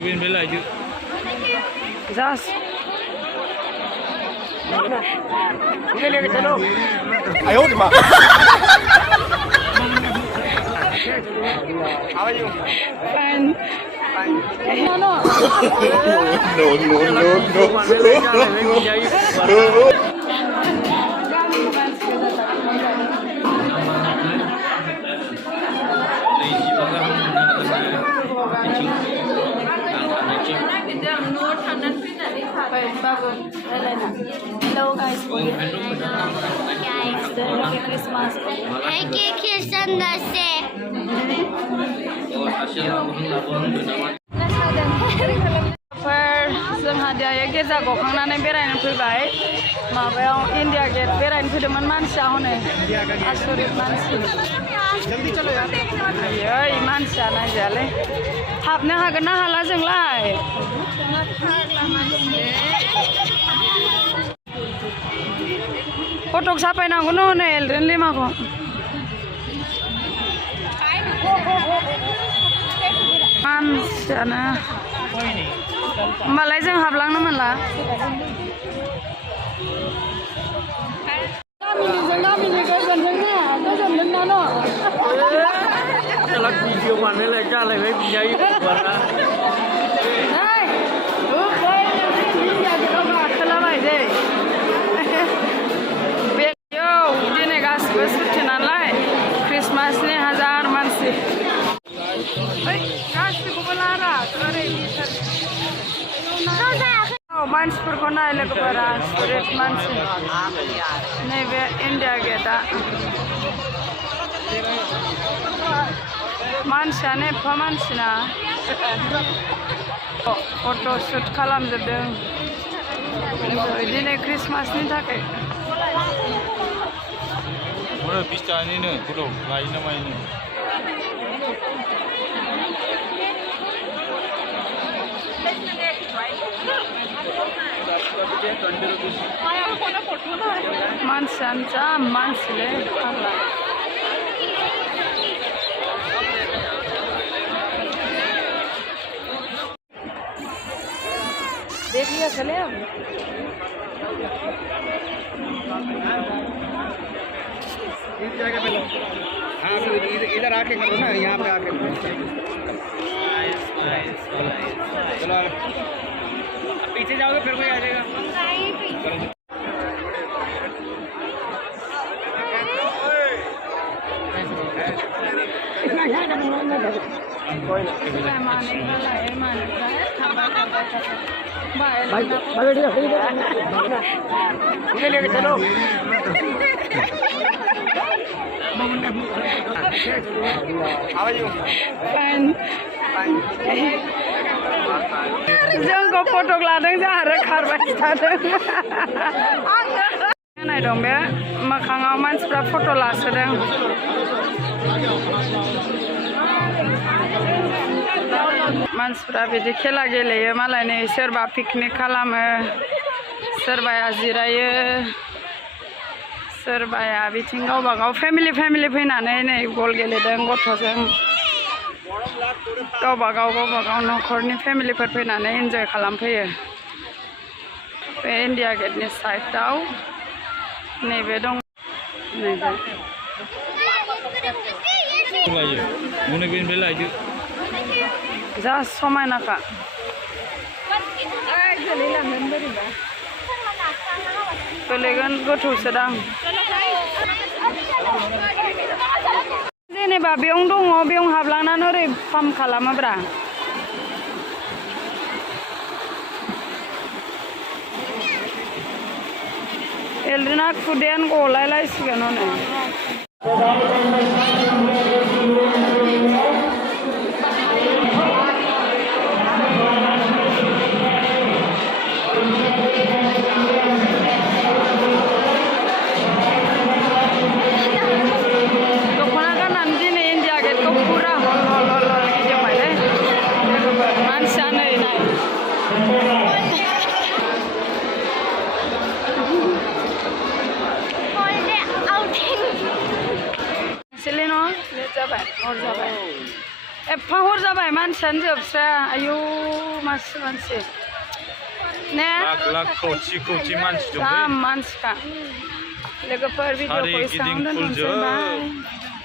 Bên bên lại chứ. Just. ले लेके चलो आयो रे मां How are you? Fine. No, no. No. Hello guys. Merry Christmas. Happy Christmas Day. जोंहा दायो गिर्जा गखांनानै बेरायनो फैबाय माबायाव इन्डिया गेट बेरायनो फैदोंमोन मानसिया हनै आसरित मानसि आयै मानसिया नायजायालै हाबनो हागोन ना हाला जोंलाय फटक साफायनांगौ न' हनै एलड्रेन लिमाखौ मानसियानो होमबालाय जों हाबलांनो मोनला गामिनि गोजोनदोंना न' Kalau video mana lagi jalan lagi jadi bara. दिनै गासिबो सुथि नालाय क्रिसमासनि हाजार मानसि गासिखौबो लारा ओरै मानसिफोरखौ नाय लोगोफोरा आसरित मानसि नैबे इन्डिया गेटआ मानसियानो एफा मानसिना फट' शुट खालामजोबदों दिनै क्रिसमासनि थाखाय Mana bisa ni ne, foto lain nama ini. मानसियानो मानसिलै फाग्ला देख लिया चले अब हाँ इधर आके करो ना यहाँ पे आके चलो पीछे जाओगे फिर कोई आ जाएगा ले लेके चलो How are you? Fine. जोंखौ फटक लादों जों आरो खारबाय थादों नाय दं बे मोखाङाव मानसिफ्रा फट' लासोदों मानसिफ्रा बिदि खेला गेलेयो मालाय नै सोरबा पिकनिक खालामो सोरबाया जिरायो सोरबाया बिथिं गावबा गाव फेमिलि फैनानै नै बल गेलेदों गथ'जों गावबा गाव न'खरनि फेमिलिफोर फैनानै एन्जय खालामफैयो बे इन्डिया गेटनि साइडआव नैबे दं नैबे Mana bên bên lại chứ. जा समायनाखा गोलैगोन गोथौसोदां जेनेबा बेयावनो दङ बेयाव हाबलांनानै ओरै फार्म खालामोब्रा एलड्रेना खुदैयानो गलायलायसिगोन हनै एफा हर जाबाय मानसियानो जोबस्रा आयौ मानसि ने लाख लाख खौथि मानसि दं जा मानसिखा लोगोफोर भिडिअखौ एसेयावनो दोनथ'नोसै बाय